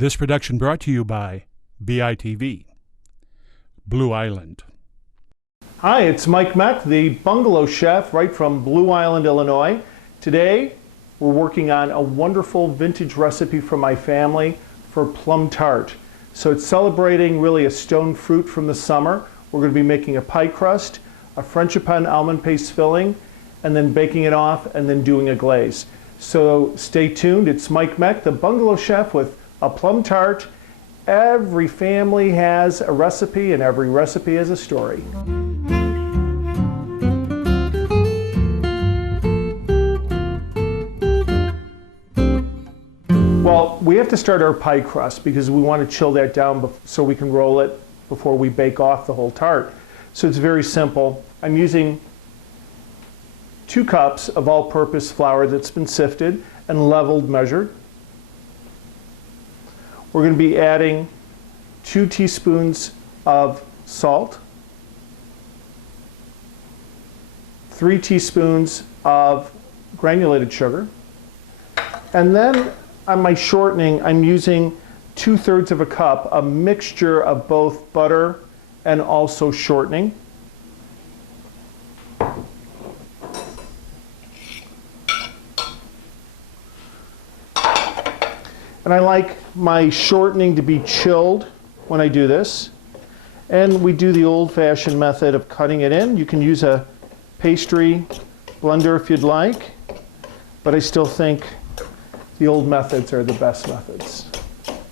This production brought to you by BITV, Blue Island. Hi, it's Mike Meck, the Bungalow chef right from Blue Island, Illinois. Today, we're working on a wonderful vintage recipe from my family for Plum Tart. So it's celebrating really a stone fruit from the summer. We're going to be making a pie crust, a French-a-pan almond paste filling, and then baking it off and then doing a glaze. So stay tuned. It's Mike Meck, the Bungalow chef with a Plum Tart. Every family has a recipe and every recipe has a story. Well, we have to start our pie crust because we want to chill that down so we can roll it before we bake off the whole tart. So it's very simple. I'm using 2 cups of all-purpose flour that's been sifted and leveled measured. We're going to be adding 2 teaspoons of salt, 3 teaspoons of granulated sugar, and then on my shortening, I'm using 2/3 of a cup, a mixture of both butter and also shortening. And I like my shortening to be chilled when I do this. And we do the old-fashioned method of cutting it in. You can use a pastry blender if you'd like, but I still think the old methods are the best methods.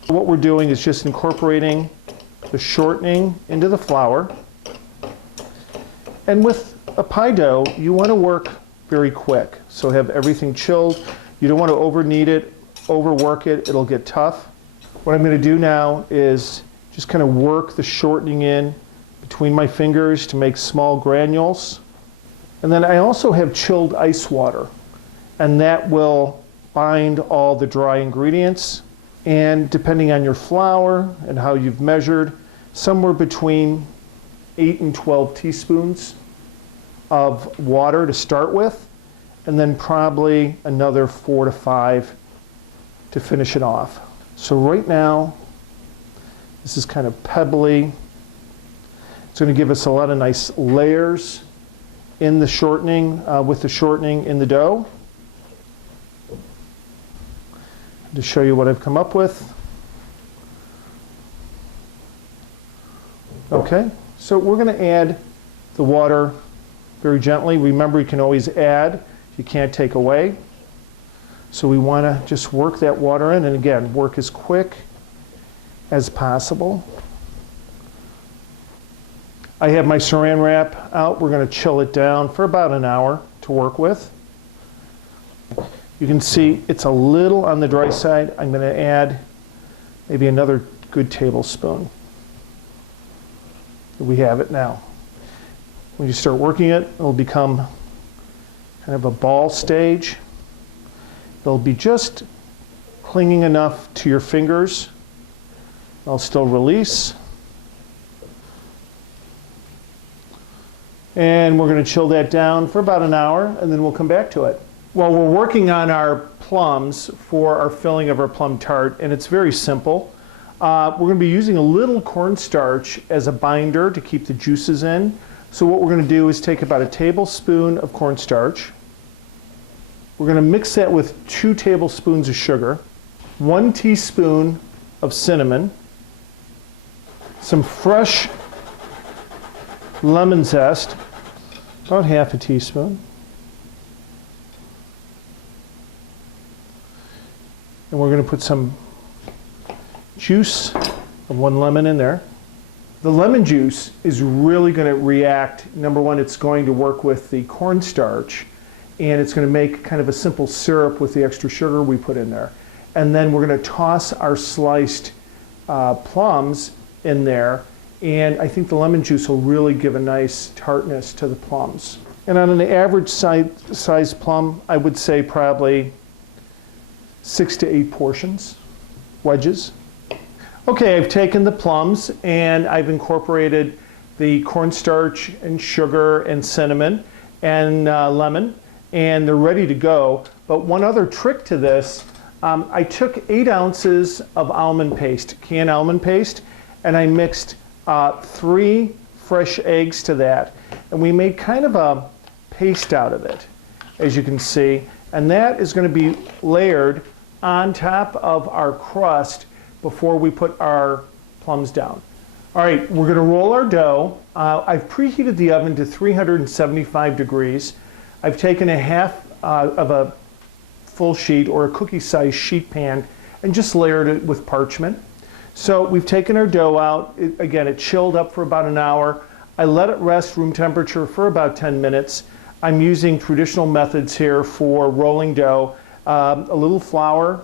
What we're doing is just incorporating the shortening into the flour. And with a pie dough, you want to work very quick. So have everything chilled. You don't want to over-knead it, overwork it, it'll get tough. What I'm going to do now is just kind of work the shortening in between my fingers to make small granules. And then I also have chilled ice water, and that will bind all the dry ingredients. And depending on your flour and how you've measured, somewhere between 8 and 12 teaspoons of water to start with, and then probably another 4 to 5 to finish it off. So right now, this is kind of pebbly. It's going to give us a lot of nice layers in the shortening, with the shortening in the dough. To show you what I've come up with. Okay, so we're going to add the water very gently. Remember, you can always add, you can't take away. So we want to just work that water in, and again, work as quick as possible. I have my saran wrap out. We're going to chill it down for about an hour to work with. You can see it's a little on the dry side. I'm going to add maybe another good tablespoon. We have it now. When you start working it, it'll become kind of a ball stage. It'll be just clinging enough to your fingers. I'll still release. And we're going to chill that down for about an hour, and then we'll come back to it. Well, we're working on our plums for our filling of our plum tart, and it's very simple. We're going to be using a little cornstarch as a binder to keep the juices in. So what we're going to do is take about a tablespoon of cornstarch. We're going to mix that with 2 tablespoons of sugar, 1 teaspoon of cinnamon, some fresh lemon zest, about half a teaspoon. And we're going to put some juice of 1 lemon in there. The lemon juice is really going to react. Number one, it's going to work with the cornstarch, and it's going to make kind of a simple syrup with the extra sugar we put in there. And then we're going to toss our sliced plums in there, and I think the lemon juice will really give a nice tartness to the plums. And on an average size plum, I would say probably 6 to 8 portions, wedges. Okay, I've taken the plums and I've incorporated the cornstarch and sugar and cinnamon and lemon, and they're ready to go. But one other trick to this, I took 8 ounces of almond paste, canned almond paste, and I mixed 3 fresh eggs to that. And we made kind of a paste out of it, as you can see. And that is going to be layered on top of our crust before we put our plums down. All right, we're going to roll our dough. I've preheated the oven to 375 degrees. I've taken a half of a full sheet or a cookie-sized sheet pan and just layered it with parchment. So we've taken our dough out. Again, it chilled up for about an hour. I let it rest room temperature for about 10 minutes. I'm using traditional methods here for rolling dough. A little flour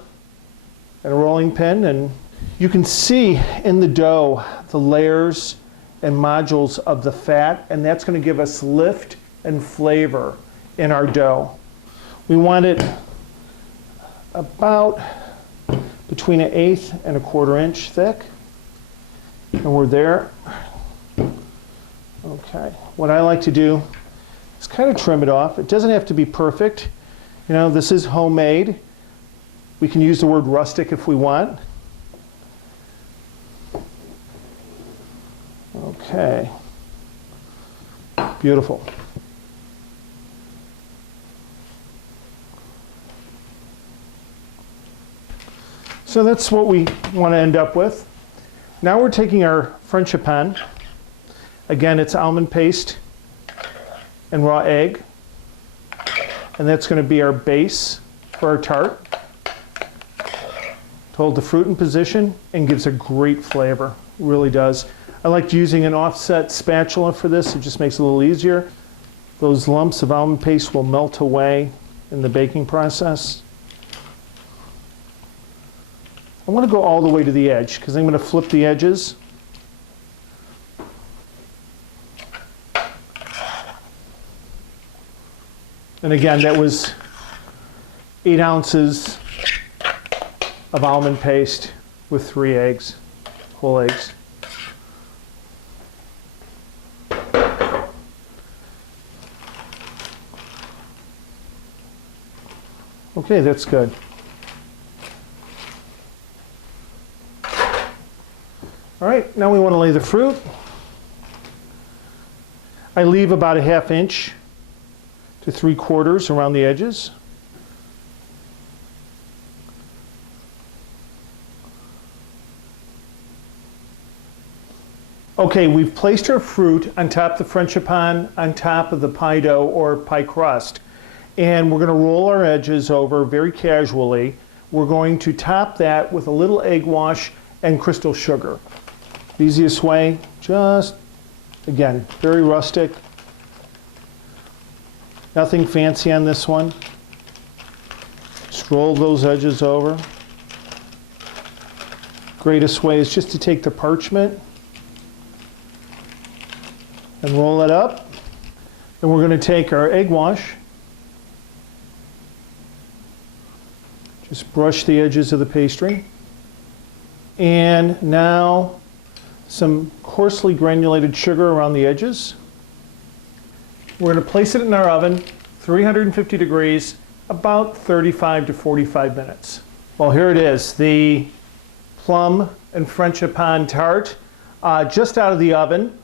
and a rolling pin, and you can see in the dough the layers and modules of the fat, and that's going to give us lift and flavor in our dough. We want it about between 1/8 and 1/4 inch thick, and we're there. Okay, what I like to do is kind of trim it off. It doesn't have to be perfect. You know, this is homemade. We can use the word rustic if we want. Okay, beautiful. So that's what we want to end up with. Now we're taking our Frenchipan. Again, it's almond paste and raw egg. And that's going to be our base for our tart. To hold the fruit in position and gives a great flavor, really does. I like using an offset spatula for this. It just makes it a little easier. Those lumps of almond paste will melt away in the baking process. I want to go all the way to the edge because I'm going to flip the edges. And again, that was 8 ounces of almond paste with 3 eggs, whole eggs. Okay, that's good. All right, now we want to lay the fruit. I leave about 1/2 inch to 3/4 around the edges. Okay, we've placed our fruit on top of the Frenchipan, on top of the pie dough or pie crust. And we're going to roll our edges over very casually. We're going to top that with a little egg wash and crystal sugar. The easiest way, just, again, very rustic. Nothing fancy on this one. Just roll those edges over. Greatest way is just to take the parchment and roll it up. Then we're going to take our egg wash. Just brush the edges of the pastry. And now some coarsely granulated sugar around the edges. We're going to place it in our oven, 350 degrees, about 35 to 45 minutes. Well, here it is, the plum and Frenchipan tart, just out of the oven.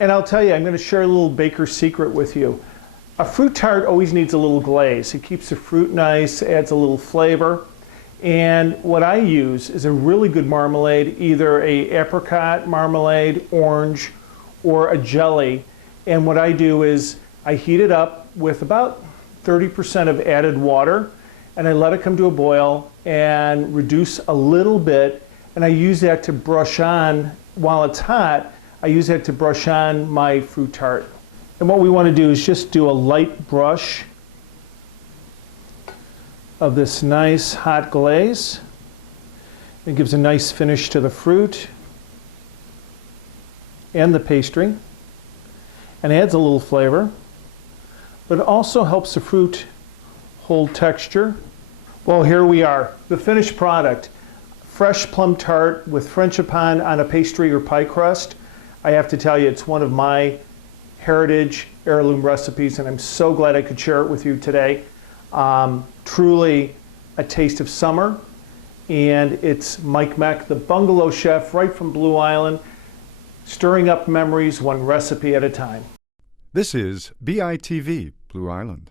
And I'll tell you, I'm going to share a little baker's secret with you. A fruit tart always needs a little glaze. It keeps the fruit nice, adds a little flavor. And what I use is a really good marmalade, either a apricot marmalade, orange, or a jelly. And what I do is I heat it up with about 30% of added water, and I let it come to a boil and reduce a little bit, and I use that to brush on, while it's hot, I use that to brush on my fruit tart. And what we want to do is just do a light brush of this nice hot glaze. It gives a nice finish to the fruit and the pastry and adds a little flavor, but it also helps the fruit hold texture. Well, here we are, the finished product. Fresh plum tart with Frenchipan on a pastry or pie crust. I have to tell you, it's one of my heritage heirloom recipes, and I'm so glad I could share it with you today. Truly a taste of summer and it's Mike Meck, the Bungalow chef right from Blue Island, stirring up memories one recipe at a time. This is BITV, Blue Island.